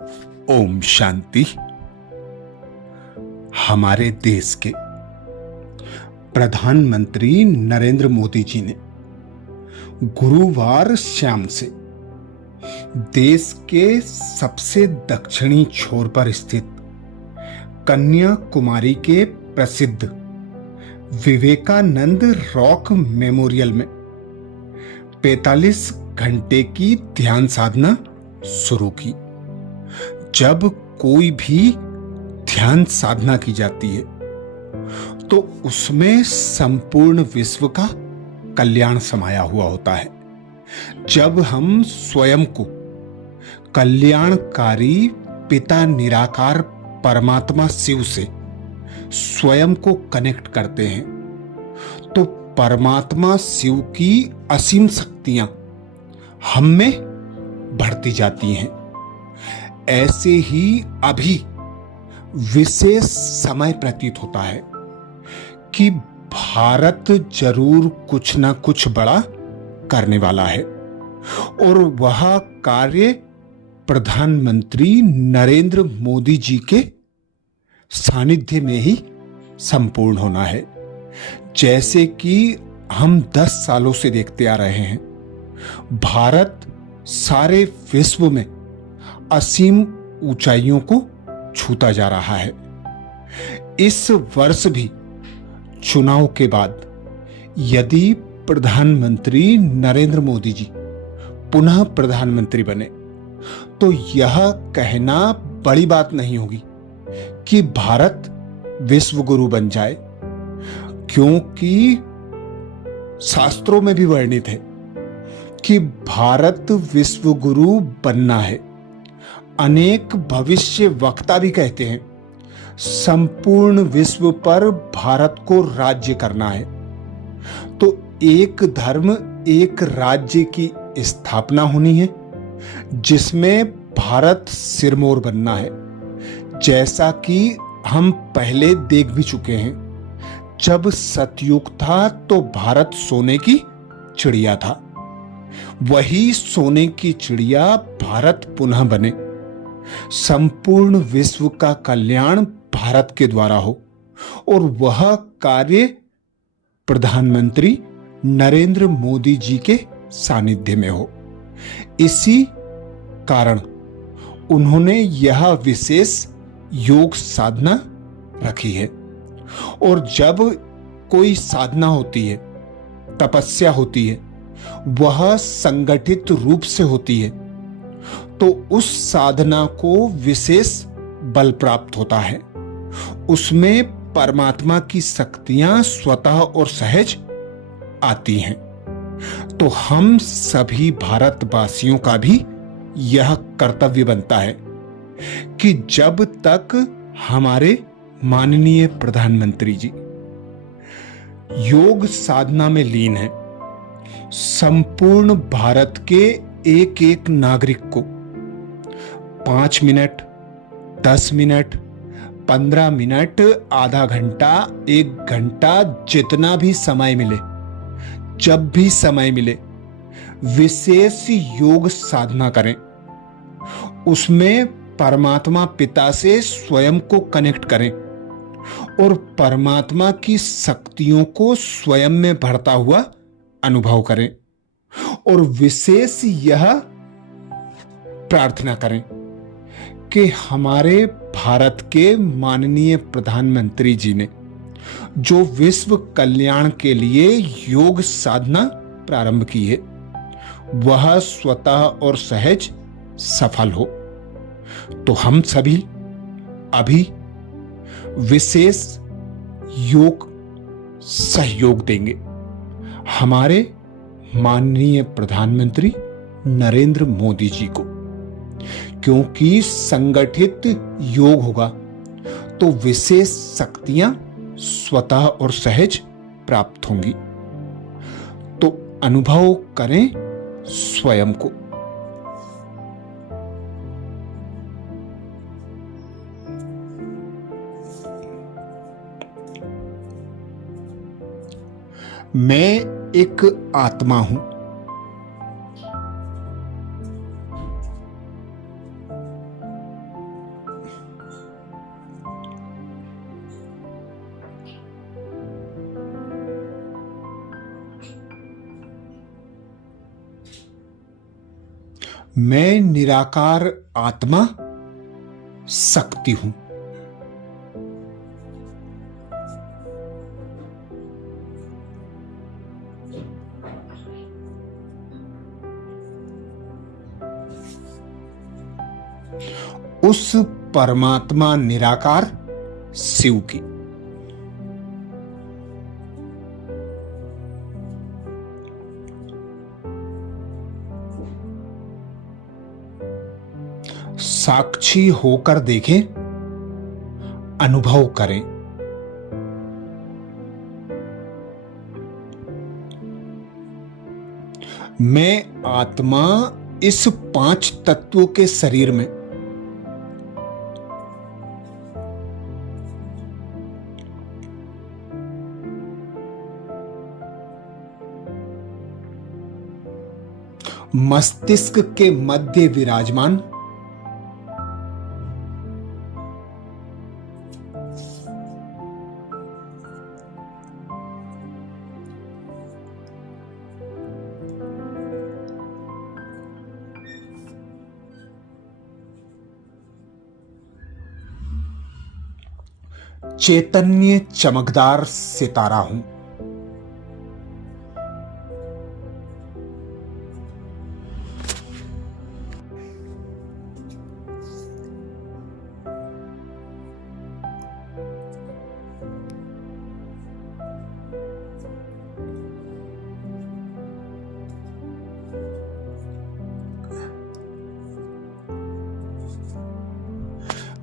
ओम शांति। हमारे देश के प्रधानमंत्री नरेंद्र मोदी जी ने गुरुवार शाम से देश के सबसे दक्षिणी छोर पर स्थित कन्याकुमारी के प्रसिद्ध विवेकानंद रॉक मेमोरियल में 45 घंटे की ध्यान साधना शुरू की। जब कोई भी ध्यान साधना की जाती है तो उसमें संपूर्ण विश्व का कल्याण समाया हुआ होता है। जब हम स्वयं को कल्याणकारी पिता निराकार परमात्मा शिव से स्वयं को कनेक्ट करते हैं तो परमात्मा शिव की असीम शक्तियां हम में बढ़ती जाती हैं। ऐसे ही अभी विशेष समय प्रतीत होता है कि भारत जरूर कुछ ना कुछ बड़ा करने वाला है और वह कार्य प्रधानमंत्री नरेंद्र मोदी जी के सानिध्य में ही संपूर्ण होना है। जैसे कि हम 10 सालों से देखते आ रहे हैं, भारत सारे विश्व में असीम ऊंचाइयों को छूता जा रहा है। इस वर्ष भी चुनाव के बाद यदि प्रधानमंत्री नरेंद्र मोदी जी पुनः प्रधानमंत्री बने तो यह कहना बड़ी बात नहीं होगी कि भारत विश्व गुरु बन जाए, क्योंकि शास्त्रों में भी वर्णित है कि भारत विश्व गुरु बनना है। अनेक भविष्य वक्ता भी कहते हैं संपूर्ण विश्व पर भारत को राज्य करना है, तो एक धर्म एक राज्य की स्थापना होनी है जिसमें भारत सिरमौर बनना है। जैसा कि हम पहले देख भी चुके हैं, जब सतयुग था तो भारत सोने की चिड़िया था, वही सोने की चिड़िया भारत पुनः बने, संपूर्ण विश्व का कल्याण भारत के द्वारा हो और वह कार्य प्रधानमंत्री नरेंद्र मोदी जी के सानिध्य में हो। इसी कारण उन्होंने यह विशेष योग साधना रखी है। और जब कोई साधना होती है, तपस्या होती है, वह संगठित रूप से होती है तो उस साधना को विशेष बल प्राप्त होता है। उसमें परमात्मा की शक्तियां स्वतः और सहज आती हैं। तो हम सभी भारतवासियों का भी यह कर्तव्य बनता है कि जब तक हमारे माननीय प्रधानमंत्री जी योग साधना में लीन हैं, संपूर्ण भारत के एक एक नागरिक को 5 मिनट, 10 मिनट, 15 मिनट, आधा घंटा, 1 घंटा, जितना भी समय मिले, जब भी समय मिले, विशेष योग साधना करें। उसमें परमात्मा पिता से स्वयं को कनेक्ट करें और परमात्मा की शक्तियों को स्वयं में बढ़ता हुआ अनुभव करें और विशेष यह प्रार्थना करें कि हमारे भारत के माननीय प्रधानमंत्री जी ने जो विश्व कल्याण के लिए योग साधना प्रारंभ की है वह स्वतः और सहज सफल हो। तो हम सभी अभी विशेष योग सहयोग देंगे हमारे माननीय प्रधानमंत्री नरेंद्र मोदी जी को, क्योंकि संगठित योग होगा तो विशेष शक्तियां स्वतः और सहज प्राप्त होंगी। तो अनुभव करें स्वयं को। मैं एक आत्मा हूं, मैं निराकार आत्मा शक्ति हूं। उस परमात्मा निराकार शिव की साक्षी होकर देखें, अनुभव करें। मैं आत्मा इस 5 तत्वों के शरीर में मस्तिष्क के मध्य विराजमान चैतन्य चमकदार सितारा हूं।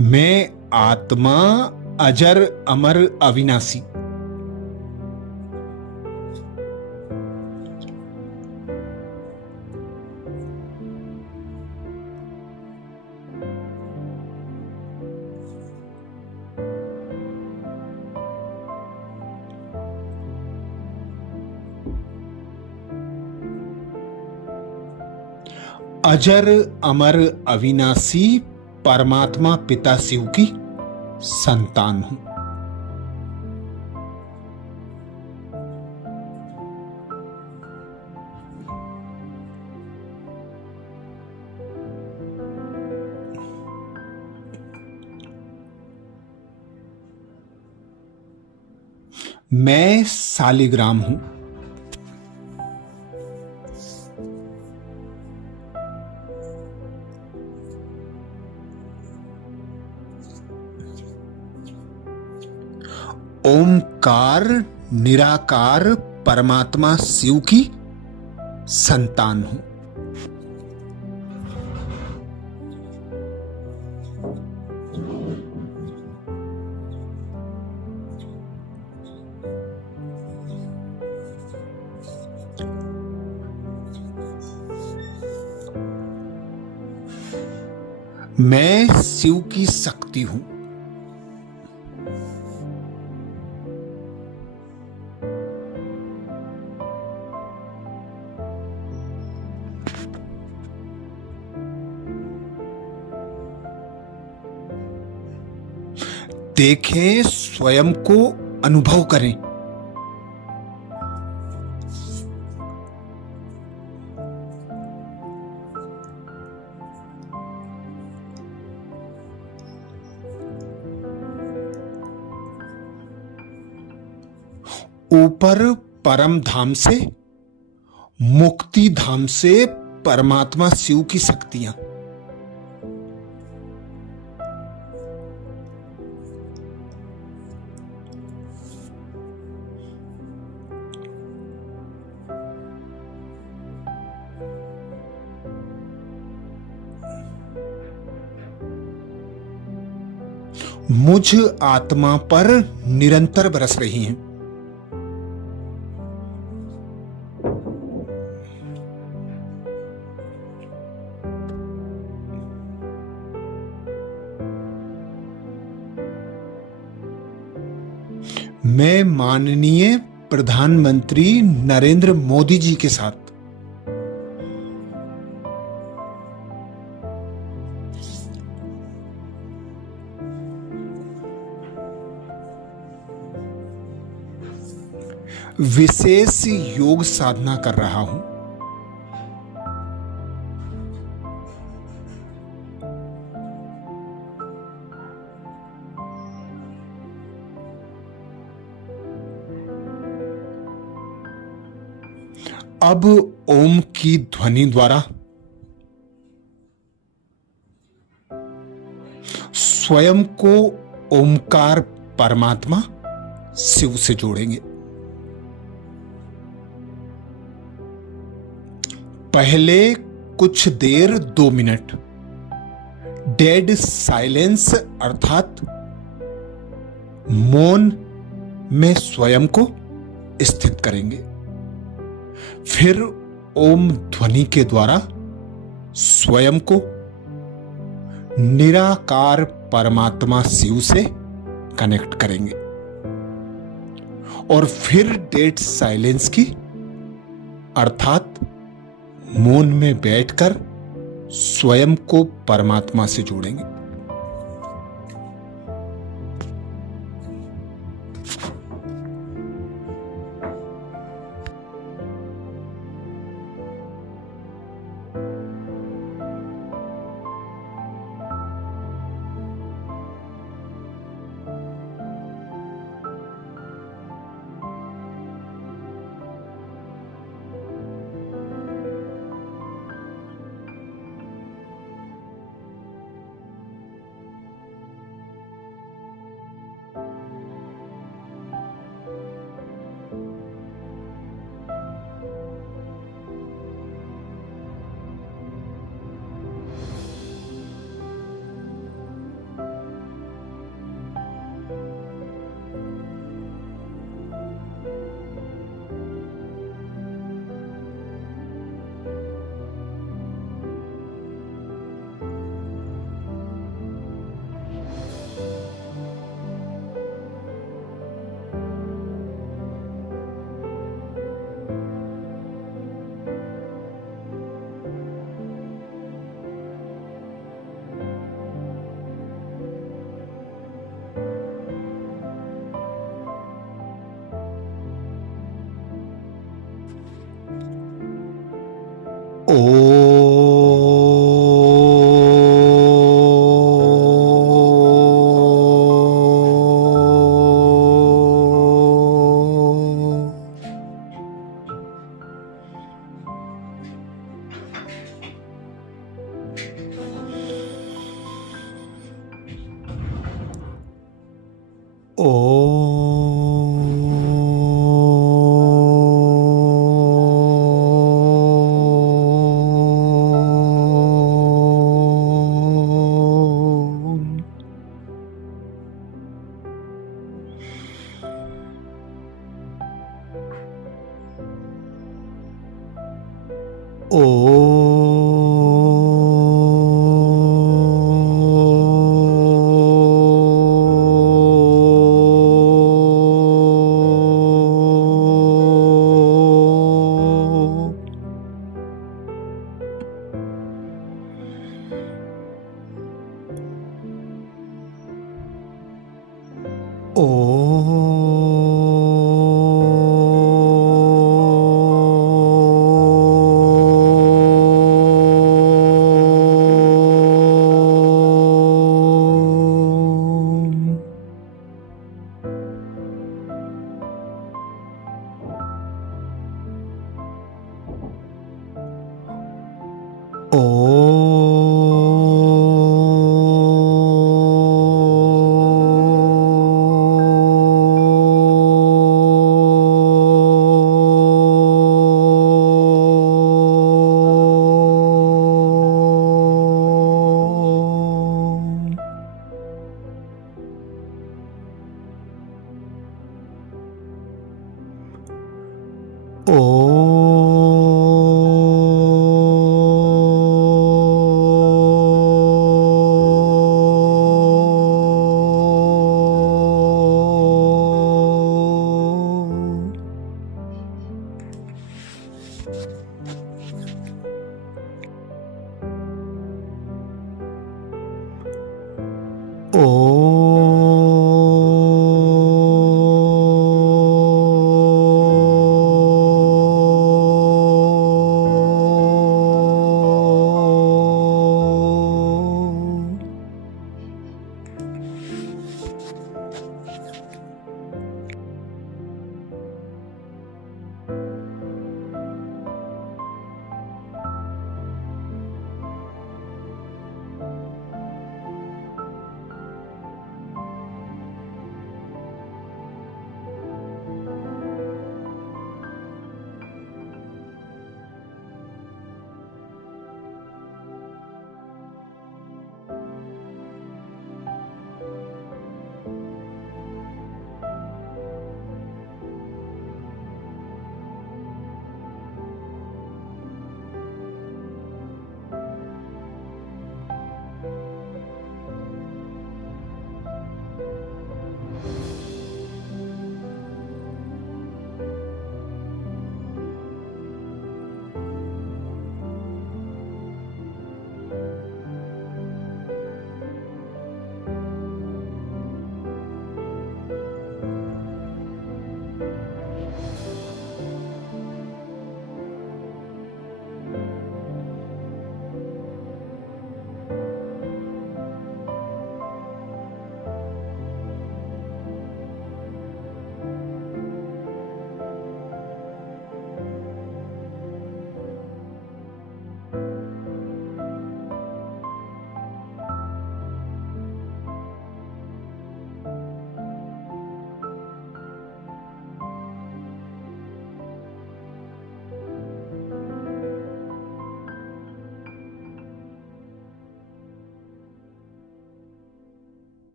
मैं आत्मा अजर अमर अविनाशी। अजर अमर अविनाशी परमात्मा पिता शिव की संतान हूं। मैं शालिग्राम हूं। ओमकार निराकार परमात्मा शिव की संतान हूं। मैं शिव की शक्ति हूं। देखें, स्वयं को अनुभव करें। ऊपर परम धाम से, मुक्ति धाम से परमात्मा शिव की शक्तियां, मुझ आत्मा पर निरंतर बरस रही हैं। मैं माननीय प्रधानमंत्री नरेंद्र मोदी जी के साथ विशेष योग साधना कर रहा हूं। अब ओम की ध्वनि द्वारा स्वयं को ओमकार परमात्मा शिव से जोड़ेंगे। पहले कुछ देर 2 मिनट डेड साइलेंस अर्थात मौन में स्वयं को स्थित करेंगे। फिर ओम ध्वनि के द्वारा स्वयं को निराकार परमात्मा शिव से कनेक्ट करेंगे और फिर डेड साइलेंस की अर्थात मौन में बैठकर स्वयं को परमात्मा से जोड़ेंगे।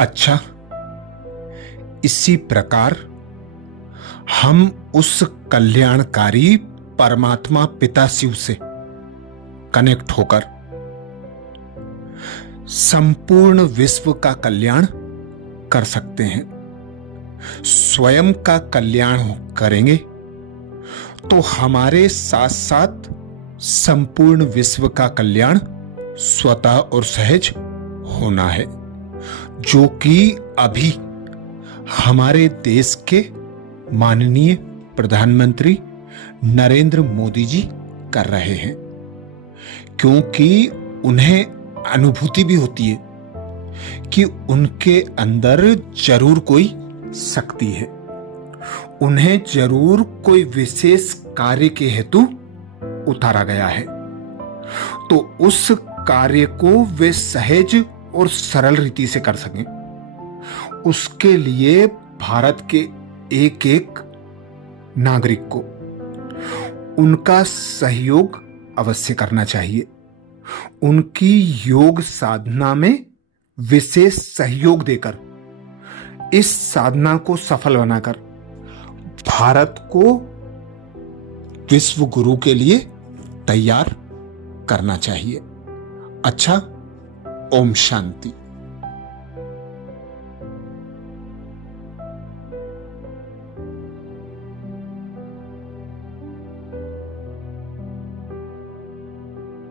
अच्छा, इसी प्रकार हम उस कल्याणकारी परमात्मा पिता शिव से कनेक्ट होकर संपूर्ण विश्व का कल्याण कर सकते हैं। स्वयं का कल्याण करेंगे तो हमारे साथ साथ संपूर्ण विश्व का कल्याण स्वतः और सहज होना है, जो कि अभी हमारे देश के माननीय प्रधानमंत्री नरेंद्र मोदी जी कर रहे हैं। क्योंकि उन्हें अनुभूति भी होती है कि उनके अंदर जरूर कोई शक्ति है, उन्हें जरूर कोई विशेष कार्य के हेतु उतारा गया है, तो उस कार्य को वे सहज और सरल रीति से कर सकें, उसके लिए भारत के एक एक नागरिक को उनका सहयोग अवश्य करना चाहिए। उनकी योग साधना में विशेष सहयोग देकर इस साधना को सफल बनाकर भारत को विश्व गुरु के लिए तैयार करना चाहिए। अच्छा, ओम शांति।